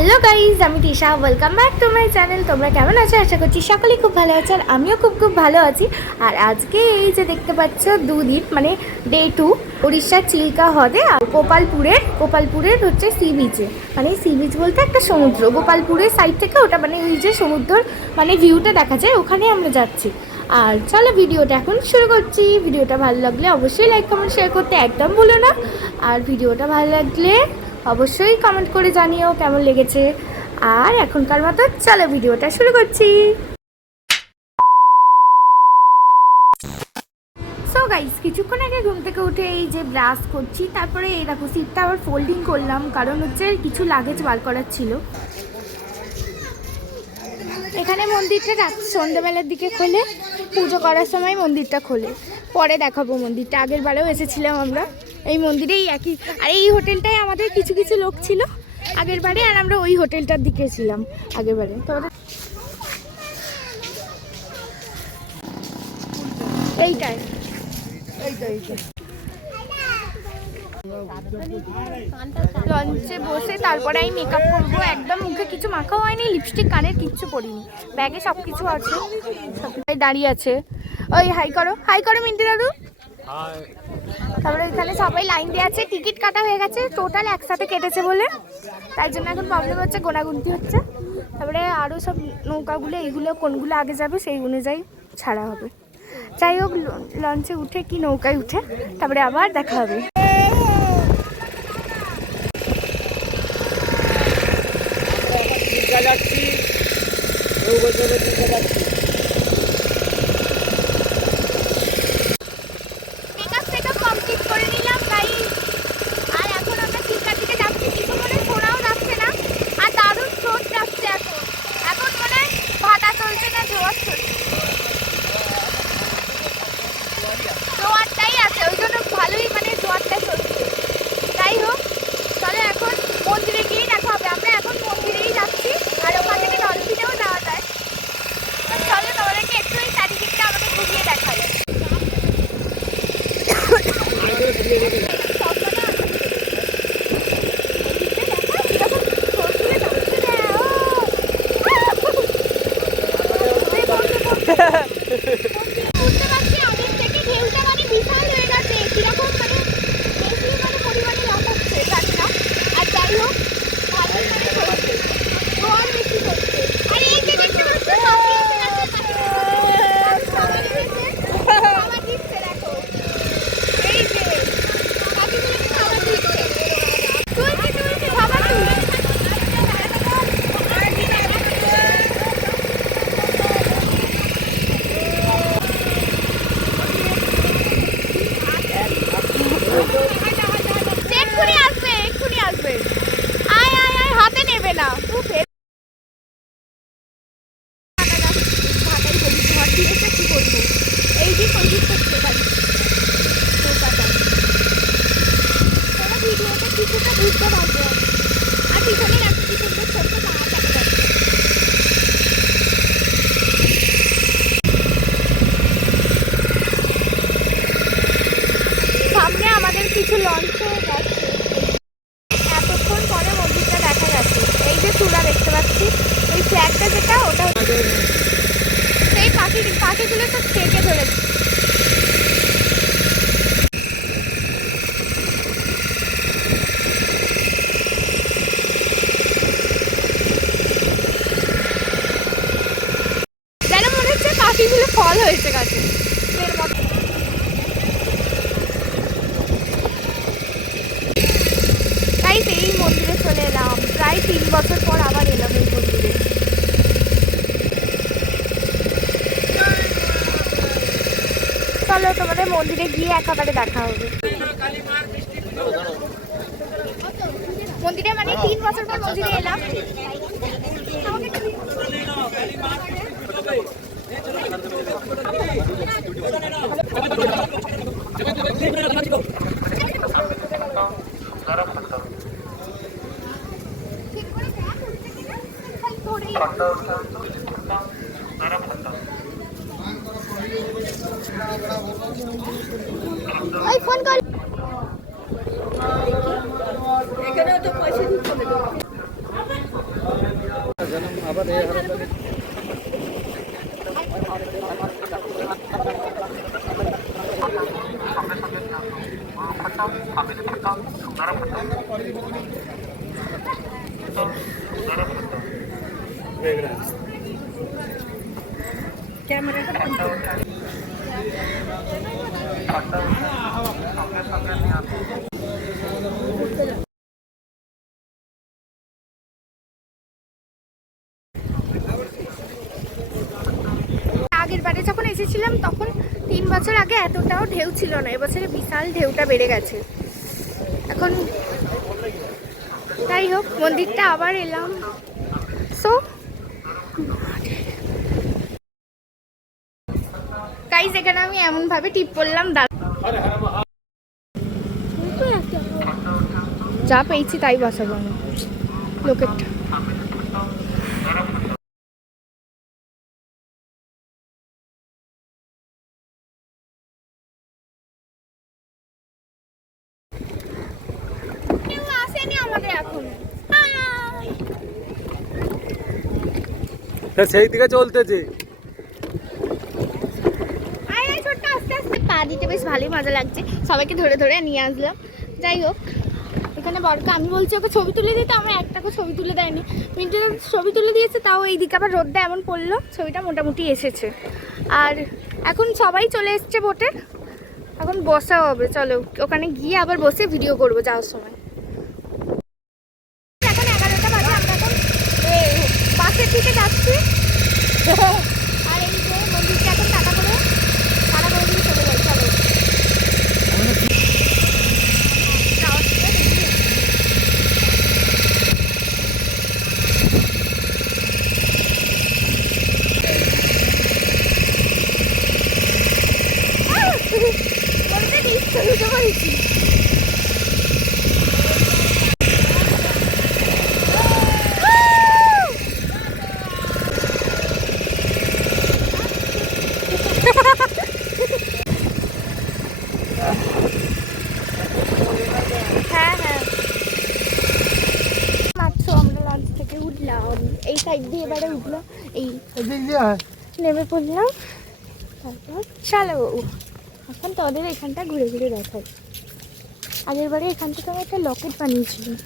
Hello guys, আমি Tisha. Welcome back to my channel. তোমরা কেমন আছো? আশা করছি সকলেই খুব ভালো আছো, আর আমিও খুব ভালো আছি। আর আজকে এই যে দেখতে পাচ্ছ, দুদিন মানে ডে 2 উড়িষ্যার চিল্কা হ্রদে আর গোপালপুরের হচ্ছে সি বিচে। মানে সি বিচ বলতে একটা সমুদ্র, গোপালপুরের সাইড থেকে ওটা মানে ওই যে সমুদ্রর মানে ভিউটা দেখা যায়, ওখানে আমরা যাচ্ছি। আর চলো ভিডিওটা এখন শুরু করছি। ভিডিওটা ভালো লাগলে অবশ্যই লাইক কমেন্ট শেয়ার করতে একদম ভুলো না। আর ভিডিওটা ভালো লাগলে অবশ্যই কমেন্ট করে জানিও কেমন লেগেছে। আর এখনকার মতো চলো ভিডিওটা শুরু করছি। সো গাইস, কিছুক্ষণ আগে ঘুম থেকে উঠে এই যে ব্রাশ করছি, তারপরে এই দেখো সিটটা আবার ফোল্ডিং করলাম, কারণ হচ্ছে কিছু লাগেজ বার করার ছিল। এখানে মন্দিরটা রাত সন্ধ্যেবেলার দিকে খোলে, পুজো করার সময় মন্দিরটা খোলে। পরে দেখাবো মন্দিরটা, আগের বারেও এসেছিলাম আমরা এই মন্দিরেই একই। আর এই হোটেলটায় আমাদের কিছু কিছু লোক ছিল আগের বারে, আর আমরা ওই হোটেলটার দিকে ছিলাম আগের বারে। তোমাদের এইটাই লঞ্চে বসে তারপরে আমি মেকআপ করবো। একদম মুখে কিছু মাখাও হয়নি, লিপস্টিক কানের কিচ্ছু পরিনি, ব্যাগে সব কিছু আছে। দাঁড়িয়ে আছে, ওই হাই করো মিন্টু দাদু। তারপরে ওইখানে সবাই লাইন দিয়ে আছে, টিকিট কাটা হয়ে গেছে, টোটাল একসাথে কেটেছে বলে, তাই জন্য এখন প্রবলেম হচ্ছে, গোনাগুনতি হচ্ছে। তারপরে আরও সব নৌকাগুলো, এইগুলো কোনগুলো আগে যাবে সেই অনুযায়ী ছাড়া হবে। যাই হোক, লঞ্চে উঠে কি নৌকায় উঠে তারপরে আবার দেখা হবে। জোয়ারটাই আছে, ওই জন্য ভালোই মানে জোয়ারটাই চলছে। যাই হোক, চলে এখন মন্দিরে গিয়ে দেখা হবে। আমরা এখন মন্দিরেই যাচ্ছি, আর ওখান থেকে ডলফিনেও যাওয়া যায়। চলো তোমাদেরকে একটু এই চারিদিকটা আমাকে ঘুরিয়ে দেখাই। বুঝতে পারছি আগের থেকে ঢেউটা মানে বিশাল হয়ে গেছে, কিরকম মানে বেশি মানে পরিমাণে লাফাচ্ছে জানি না। আর যাই হোক, ভালোই মানে চলছে, জোয়ার বেশি চলছে। আর এই যে দেখতে পাচ্ছ, খাবার দিচ্ছে, দেখো এই যে পাখিগুলোকে খাবার দিচ্ছে, তুলছে খাবার তুলছে। এক্ষুনি আসবে, আয় হাতে নেবে না। কি বলবো, এই দিক ওই দিক করছে খালি নৌকাটা। তোমরা ভিডিওতে কিছুটা বুঝতে পারবে। আর পিছনে দেখো কি সুন্দর ছোট্ট পাহাড় দেখা যাচ্ছে। সামনে আমাদের কিছু লঞ্চও যাচ্ছে। এতক্ষণ পরে মন্দিরটা দেখা যাচ্ছে। এই যে চূড়া দেখতে পাচ্ছি, ওই ফ্ল্যাগটা যেটা, ওটা সেই পাখিগুলো সব কেটে ধরেছে। যেন মনে হচ্ছে পাখিগুলো ফল হয়েছে গাছে। তাই এই মন্দিরে চলে এলাম, প্রায় 3 বছর পর আবার এলাম এই মন্দিরে। চলো তোমাদের মন্দিরে গিয়ে একেবারে দেখা হবে। মন্দিরে মানে 3 বছর পর মন্দিরে এলাম। ওই ফোন কল এখানে তো পয়সা দিতে হবে। আগের বারে যখন এসেছিলাম তখন 3 বছর আগে এতটাও ঢেউ ছিল না, এবছরে বিশাল ঢেউটা বেড়ে গেছে। এখন যাই হোক মন্দিরটা আবার এলাম। সো গাইস এখানে আমি এমন ভাবে টিপ করলাম, যা পেয়েছি তাই বসাবো আমি লোকেরটা। কেউ আসেনি আমাদের এখনো, সেই দিকে চলতেছে। আস্তে আস্তে পা দিতে বেশ ভালোই মজা লাগছে, সবাইকে ধরে ধরে নিয়ে আসলাম। যাই হোক এখানে বড়কে আমি বলছি ওকে ছবি তুলে দিতে, আমরা একটাকে ছবি তুলে দেয়নি, মিন্টু ছবি তুলে দিয়েছে, তাও এই দিকে আবার রোদটা এমন পড়লো, ছবিটা মোটামুটি এসেছে। আর এখন সবাই চলে এসছে বোটে, এখন বসা হবে, চলো ওখানে গিয়ে আবার বসে ভিডিও করবো যাওয়ার সময়। এখন 11টা বাজে, আমরা এখন বাসের দিকে যাচ্ছি। আর এই যে মন্দিরটা এখন টাকা করে দিয়ে চলে যাই, চলো। এই সাইড দিয়ে এবারে উঠলাম, এই নেমে পড়লাম, তারপর চলো এখন তোদের এখানটা ঘুরে ঘুরে দেখাই। আগের বারে এখান থেকে আমি একটা লকেট বানিয়েছিলাম।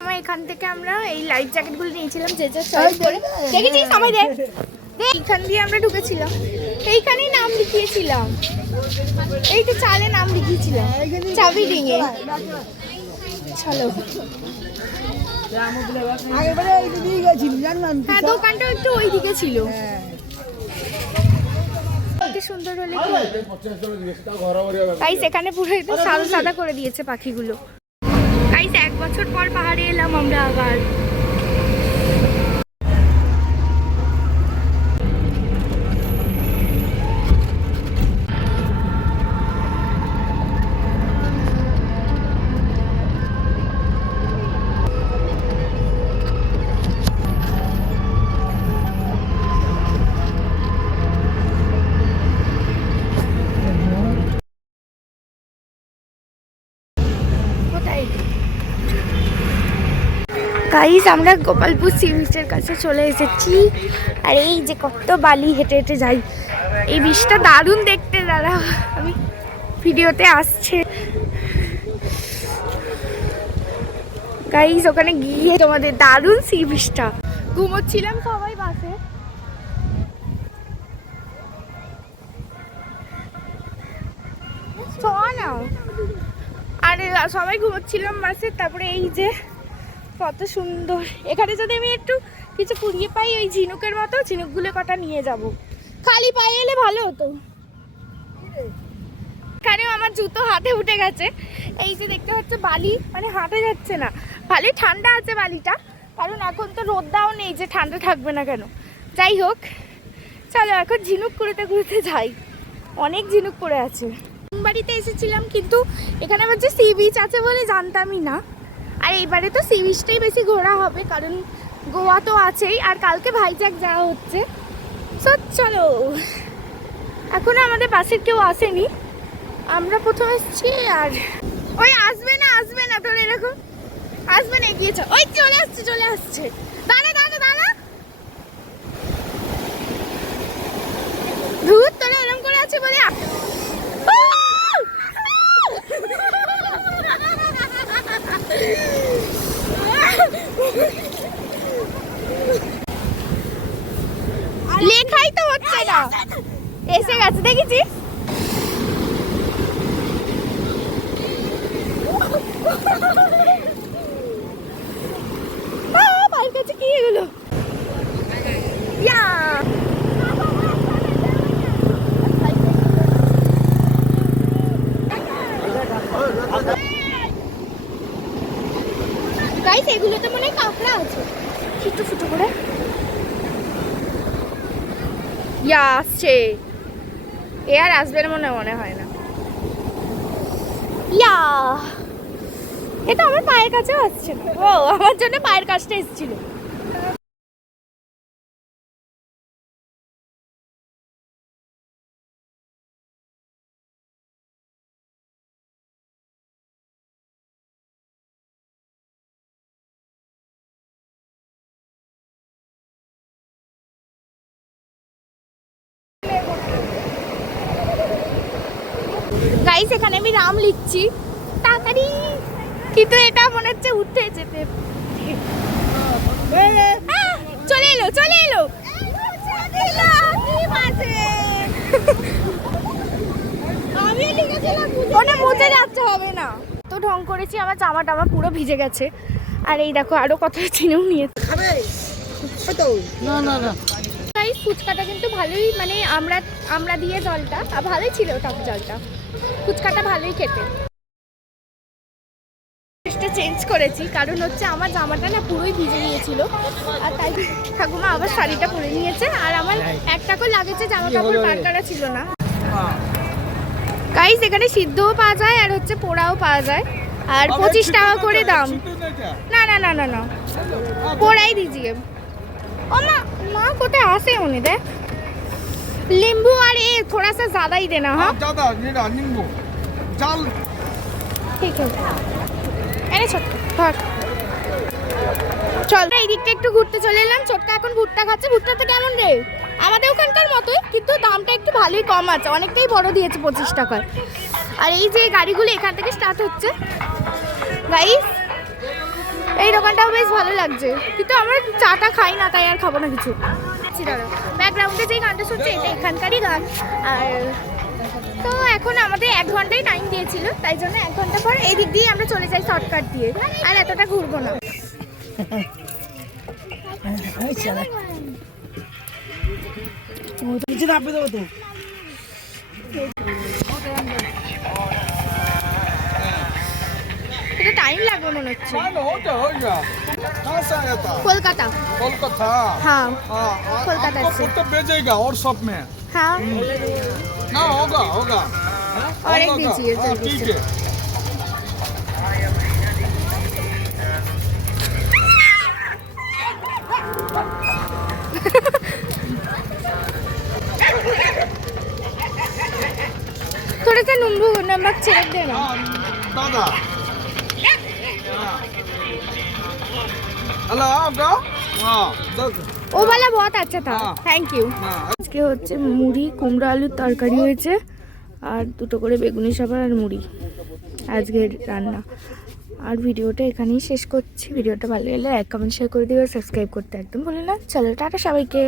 আমার এখান থেকে আমরা এই লাইফ জ্যাকেটগুলো নিয়েছিলাম, যে যা চয়েস করে দেখেছিস সময় দেখ। এইখান দিয়ে আমরা ঢুকেছিলাম, এইখানেই নাম লিখিয়েছিলাম, এই তো চালে নাম লিখিয়েছিলাম চাবি ডিঙে। চলো হ্যাঁ, দোকানটা একটু ওই দিকে ছিল। সুন্দর হলে গাইস এখানে পুরো একটু সাদা সাদা করে দিয়েছে পাখিগুলো। গাইস 1 বছর পর পাহাড়ে এলাম আমরা আবার। গাইস আমরা গোপালপুর সি বিচের কাছে চলে এসেছি, আর এই যে কত বালি হেঁটে হেঁটে যাই, এই বিচটা দারুণ দেখতে। দাঁড়া আমি ভিডিওতে আসছে গাইস, ওখানে গিয়ে তোমাদের দারুণ সি বিচটা। ঘুমোচ্ছিলাম সবাই বাসে, না আরে সবাই ঘুমোচ্ছিলাম বাসে। তারপরে এই যে কত সুন্দর, এখানে যদি আমি একটু কিছু কুড়িয়ে পাই ওই ঝিনুকের মতো, ঝিনুকগুলো কটা নিয়ে যাব, খালি পায়ে এলে ভালো হতো। এখানেও আমার জুতো হাতে উঠে গেছে, এই যে দেখতে হচ্ছে বালি, মানে হাঁটা যাচ্ছে না, ভালোই ঠান্ডা আছে বালিটা, কারণ এখন তো রোদটাও নেই যে ঠান্ডা থাকবে না কেন। যাই হোক চলো এখন ঝিনুক কুড়োতে কুড়োতে যাই, অনেক ঝিনুক পড়ে আছে। বাড়িতে এসেছিলাম কিন্তু এখানে আবার যে সি বিচ আছে বলে জানতামই না, আর এইবারে তো সি বিচটাই বেশি ঘোরা হবে, কারণ গোয়া তো আছেই, আর কালকে ভাইজ্যাক যাওয়া হচ্ছে। সো চলো, এখনো আমাদের বাসের কেউ আসেনি, আমরা প্রথম এসেছি। আর ওই আসবে না তোর এরকম আসবে না, এগিয়েছ, ওই চলে আসছে দাঁড়া এসে গেছে দেখেছিস? ভাইয়ের কাছে কি এগুলো? গাইস এগুলোতে মনে হয় কাঁকড়া আছে, ফুটো ফুটো করে। আসছে, এ আর আসবে না মনে হয় না। এটা আমার পায়ের কাছেও আসছে না। ও আমার জন্য পায়ের কাছটা এসেছিল। গাইস এখানে আমি রাম লিখছি তাড়াতাড়ি, কিন্তু এটা মনে হচ্ছে উঠে যেতে। চলে এলো ওটা মুছে যাচ্ছে, হবে না তো। ঢং করেছি, আমার জামা টামা পুরো ভিজে গেছে। আর এই দেখো আরো কত চিনেও নিয়েছে। গাইস ফুচকাটা কিন্তু ভালোই, মানে আমরা দিয়ে জলটা ভালোই ছিল, টক জলটা। ফুচকাটা ভালোই খেতে। চেঞ্জ করেছি কারণ হচ্ছে আমার জামাটা না পুরোই ভিজে গিয়েছিল, আর তাই ঠাকুমা আবার শাড়িটা পরে নিয়েছে। আর আমার একটা করে লাগেছে, জামা কাপড় বার করা ছিল না। গাইস এখানে সিদ্ধও পাওয়া যায় আর হচ্ছে পোড়াও পাওয়া যায়, আর 25 টাকা করে দাম। না না না না না, পোড়াই দিজিয়ে। ও মা মা কোথায় আসে উনি? দেখ नींबू और ये थोड़ा सा ज्यादा ही देना। हाँ ज्यादा नींबू चाल ঠিক আছে। এনে ছোট ধর, চল এই দিকটা একটু ঘুরতে চলে এলাম। ছোটকা এখন ভুট্টা খাচ্ছে। ভুট্টাটা কেমন রে? আমাদের ওখানকার মতোই, কিন্তু দামটা একটু ভালোই কম আছে, অনেকটাই বড় দিয়েছে 25 টাকায়। আর এই যে গাড়িগুলো এখান থেকে স্টার্ট হচ্ছে গাইস, এই দোকানটাও বেশ ভালো লাগছে, কিন্তু আমরা চাটা খাই না তাই আর খাবো না কিছু। ব্যাকগ্রাউন্ডে যে গানটা শুনছে এটা এখানকারই গান। আর তো এখন আমাদের 1 ঘন্টাই টাইম দিয়েছিল, তাই জন্য 1 ঘন্টা পর এই দিক দিয়ে আমরা চলে যাই শর্টকাট দিয়ে, আর এতটা ঘুরবো না। এটা টাইম লাগবে মনে হচ্ছে। कोलकाता कोलकाता हाँ हाँ कोलकाता से तो भेजेगा और शॉप में। हाँ हाँ होगा होगा और एक दीजिए हाँ, ठीक है। थोड़ा सा नींबू नमक छिड़क देना। दादा हेलो आपका हाँ वो वाला बहुत अच्छा था, हाँ। Thank you. আজকে হচ্ছে মুড়ি কুমড়ো আলুর তরকারি হয়েছে, আর 2টো করে বেগুনি সাবার আর মুড়ি আজকের রান্না। আর ভিডিওটা এখানেই শেষ করছি। ভিডিওটা ভালো লাগলে লাইক কমেন্ট শেয়ার করে দিও, সাবস্ক্রাইব করতে একদম ভুলো না। চলো টাটা সবাইকে।